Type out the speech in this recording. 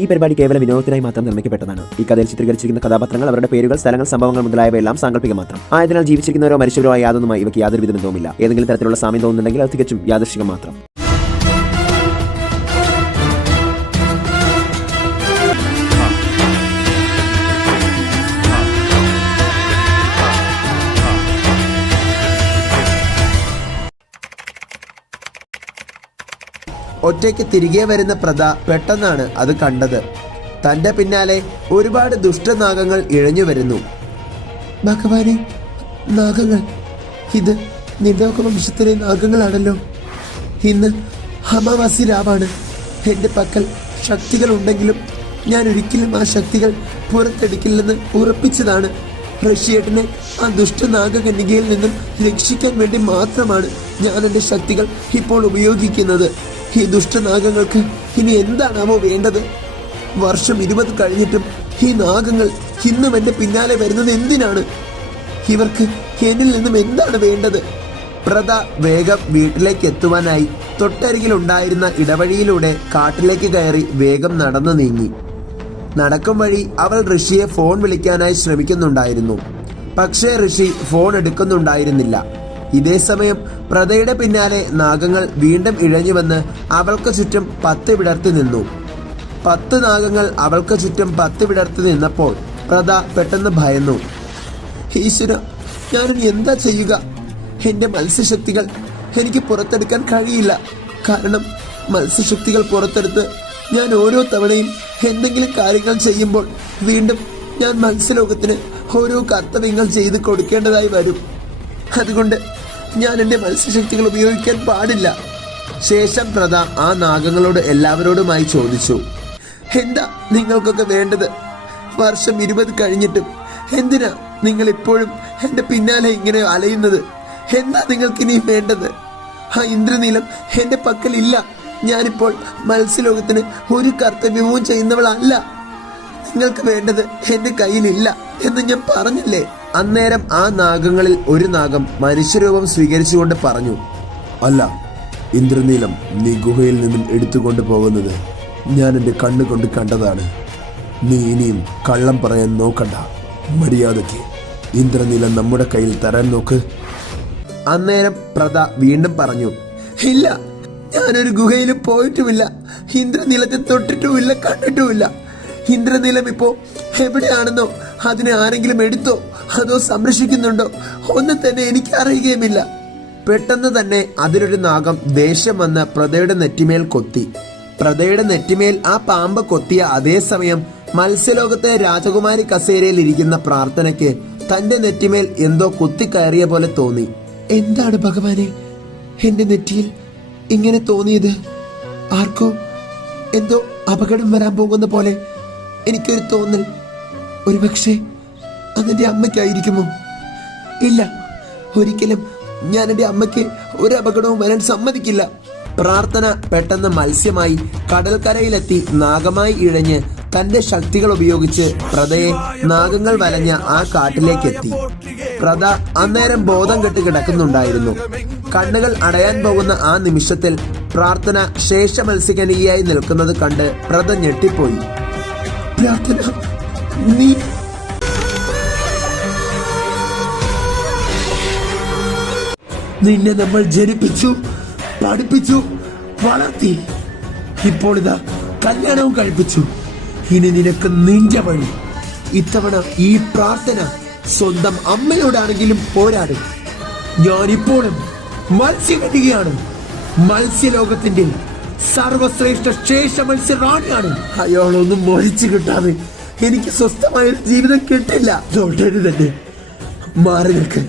ഈ പരിപാടി കേവല വിനോദത്തിനായി മാത്രം നിർമ്മിക്കപ്പെട്ടതാണ്. ഈ കഥയിൽ ചിത്രീകരിച്ചിരിക്കുന്ന കഥാപാത്രങ്ങൾ, അവരുടെ പേരുകൾ, സ്ഥലങ്ങൾ, സംഭവങ്ങൾ മുതലായവയെല്ലാം സാങ്കല്പിക മാത്രം ആയതിനാൽ ജീവിച്ചിരിക്കുന്നവരോ മരിച്ചവരോ ആയ യാതൊന്നുമായി ഇവയ്ക്ക് യാതൊരു ബന്ധവുമില്ല. ഏതെങ്കിലും തരത്തിലുള്ള സാമ്യം തോന്നുന്നുണ്ടെങ്കിൽ അത് തികച്ചും യാദൃശ്ചികം മാത്രം. ഒറ്റയ്ക്ക് തിരികെ വരുന്ന പ്രദ പെട്ടെന്നാണ് അത് കണ്ടത്. തന്റെ പിന്നാലെ ഒരുപാട് ദുഷ്ടനാഗങ്ങൾ ഇഴഞ്ഞു വരുന്നു. ഭഗവാനെ, നാഗങ്ങൾ! ഇത് നിഡോക വംശത്തിലെ നാഗങ്ങളാണല്ലോ. ഇന്ന് അമാവാസി രാവാണ്. എൻ്റെ പക്കൽ ശക്തികൾ ഉണ്ടെങ്കിലും ഞാൻ ഒരിക്കലും ആ ശക്തികൾ പുറത്തെടുക്കില്ലെന്ന് ഉറപ്പിച്ചതാണ്. ഋഷിയേട്ടനെ ആ ദുഷ്ടനാഗകന്യകയിൽ നിന്നും രക്ഷിക്കാൻ വേണ്ടി മാത്രമാണ് ഞാൻ എൻ്റെ ശക്തികൾ ഇപ്പോൾ ഉപയോഗിക്കുന്നത്. ഈ ദുഷ്ടനാഗങ്ങൾക്ക് ഇനി എന്താണാവോ വേണ്ടത്? വർഷം 20 കഴിഞ്ഞിട്ടും ഈ നാഗങ്ങൾ ഇന്നും എൻ്റെ പിന്നാലെ വരുന്നത് എന്തിനാണ്? ഇവർക്ക് എന്നിൽ നിന്നും എന്താണ് വേണ്ടത്? പ്രദ വേഗം വീട്ടിലേക്ക് എത്തുവാനായി തൊട്ടരികിലുണ്ടായിരുന്ന ഇടവഴിയിലൂടെ കാട്ടിലേക്ക് കയറി വേഗം നടന്നു നീങ്ങി. നടക്കും വഴി അവൾ ഋഷിയെ ഫോൺ വിളിക്കാനായി ശ്രമിക്കുന്നുണ്ടായിരുന്നു. പക്ഷേ ഋഷി ഫോൺ എടുക്കുന്നുണ്ടായിരുന്നില്ല. ഇതേ സമയം പ്രദയുടെ പിന്നാലെ നാഗങ്ങൾ വീണ്ടും ഇഴഞ്ഞുവന്ന് അവൾക്ക് ചുറ്റും 10 വിടർത്തി നിന്നു. 10 നാഗങ്ങൾ അവൾക്ക് ചുറ്റും 10 വിടർത്തി നിന്നപ്പോൾ പ്രദ പെട്ടെന്ന് ഭയന്നു. ഈശ്വര, ഞാനിനി എന്താ ചെയ്യുക? എൻ്റെ മത്സ്യശക്തികൾ എനിക്ക് പുറത്തെടുക്കാൻ കഴിയില്ല. കാരണം മത്സ്യശക്തികൾ പുറത്തെടുത്ത് ഞാൻ ഓരോ തവണയും എന്തെങ്കിലും കാര്യങ്ങൾ ചെയ്യുമ്പോൾ വീണ്ടും ഞാൻ മത്സ്യലോകത്തിന് ഓരോ കർത്തവ്യങ്ങൾ ചെയ്ത് കൊടുക്കേണ്ടതായി വരും. അതുകൊണ്ട് ഞാൻ എൻ്റെ മത്സ്യശക്തികൾ ഉപയോഗിക്കാൻ പാടില്ല. ശേഷം പ്രദ ആ നാഗങ്ങളോട് എല്ലാവരോടുമായി ചോദിച്ചു, എന്താ നിങ്ങൾക്കൊക്കെ വേണ്ടത്? വർഷം 20 കഴിഞ്ഞിട്ടും എന്തിനാ നിങ്ങൾ ഇപ്പോഴും എൻ്റെ പിന്നാലെ ഇങ്ങനെ അലയുന്നത്? എന്താ നിങ്ങൾക്കിനി വേണ്ടത്? ആ ഇന്ദ്രനീലം എൻ്റെ പക്കലില്ല. ഞാനിപ്പോൾ മത്സ്യലോകത്തിന് ഒരു കർത്തവ്യവും ചെയ്യുന്നവളല്ല. നിങ്ങൾക്ക് വേണ്ടത് എൻ്റെ കയ്യിലില്ല എന്ന് ഞാൻ പറഞ്ഞില്ലേ? അന്നേരം ആ നാഗങ്ങളിൽ ഒരു നാഗം മനുഷ്യരൂപം സ്വീകരിച്ചുകൊണ്ട് പറഞ്ഞു, അല്ല ഇന്ദ്രനീലം, നീ ഗുഹയിൽ നിന്നും എടുത്തുകൊണ്ട് പോകുന്നത് ഞാൻ എൻ്റെ കണ്ണുകൊണ്ട് കണ്ടതാണ്. നീ ഇനിയും കള്ളം പറയാൻ നോക്കണ്ട. മര്യാദയ്ക്ക് ഇന്ദ്രനീലം നമ്മുടെ കയ്യിൽ തരാൻ നോക്ക്. അന്നേരം പ്രദ വീണ്ടും പറഞ്ഞു, ഇല്ല, ഞാനൊരു ഗുഹയിലും പോയിട്ടുമില്ല. ഇന്ദ്രനീലത്തെ തൊട്ടിട്ടുമില്ല, കണ്ടിട്ടുമില്ല. ഇന്ദ്രനീലം ഇപ്പോ എവിടെയാണെന്നോ അതിനെ ആരെങ്കിലും എടുത്തോ അതോ സംരക്ഷിക്കുന്നുണ്ടോ ഒന്നും തന്നെ എനിക്ക് അറിയുകയുമില്ല. പെട്ടെന്ന് തന്നെ അതിലൊരു നാഗം ദേഷ്യം വന്ന് പ്രദയുടെ നെറ്റിമേൽ കൊത്തി. പ്രദയുടെ നെറ്റിമേൽ ആ പാമ്പ് കൊത്തിയ അതേ സമയം മത്സ്യലോകത്തെ രാജകുമാരി കസേരയിൽ ഇരിക്കുന്ന പ്രാർത്ഥനയ്ക്ക് തന്റെ നെറ്റിമേൽ എന്തോ കുത്തിക്കയറിയ പോലെ തോന്നി. എന്താണ് ഭഗവാനെ എന്റെ നെറ്റിയിൽ ഇങ്ങനെ തോന്നിയത്? ആർക്കോ എന്തോ അപകടം വരാൻ പോകുന്ന പോലെ എനിക്കൊരു തോന്നൽ. ഒരുപക്ഷെ അതെന്റെ അമ്മയ്ക്കായിരിക്കുമോ? ഇല്ല, ഒരിക്കലും ഞാൻ എൻ്റെ അമ്മയ്ക്ക് ഒരു അപകടവും വരാൻ സമ്മതിക്കില്ല. പ്രാർത്ഥന പെട്ടെന്ന് മത്സ്യമായി കടൽക്കരയിലെത്തി നാഗമായി ഇഴഞ്ഞ് തന്റെ ശക്തികൾ ഉപയോഗിച്ച് പ്രദയെ നാഗങ്ങൾ വലഞ്ഞ ആ കാട്ടിലേക്കെത്തി. പ്രദ അന്നേരം ബോധം കെട്ട് കിടക്കുന്നുണ്ടായിരുന്നു. കണ്ണുകൾ അടയാൻ പോകുന്ന ആ നിമിഷത്തിൽ പ്രാർത്ഥന ശേഷ മത്സ്യകനികയായി നിൽക്കുന്നത് കണ്ട് പ്രദ ഞെട്ടിപ്പോയി. പ്രാർത്ഥന, നീ നിന്നെ നമ്മൾ ജനിപ്പിച്ചു, പഠിപ്പിച്ചു, വളർത്തി. ഇപ്പോൾ ഇതാ കല്യാണവും കഴിപ്പിച്ചു. ഇനി നിനക്ക് നിന്റെ വഴി. ഇത്തവണ ഈ പ്രാർത്ഥന സ്വന്തം അമ്മയോടാണെങ്കിലും പോരാടും. ഞാനിപ്പോഴും മത്സ്യകന്യകയാണ്. മത്സ്യലോകത്തിന്റെ സർവശ്രേഷ്ഠ ശേഷ മത്സ്യ റാണിയാണ്. അയാളൊന്നും മോഹിച്ചു കിട്ടാതെ എനിക്ക് സ്വസ്ഥമായൊരു ജീവിതം കിട്ടില്ല. തൊട്ടരുത് തന്നെ, മാറി നിൽക്ക്.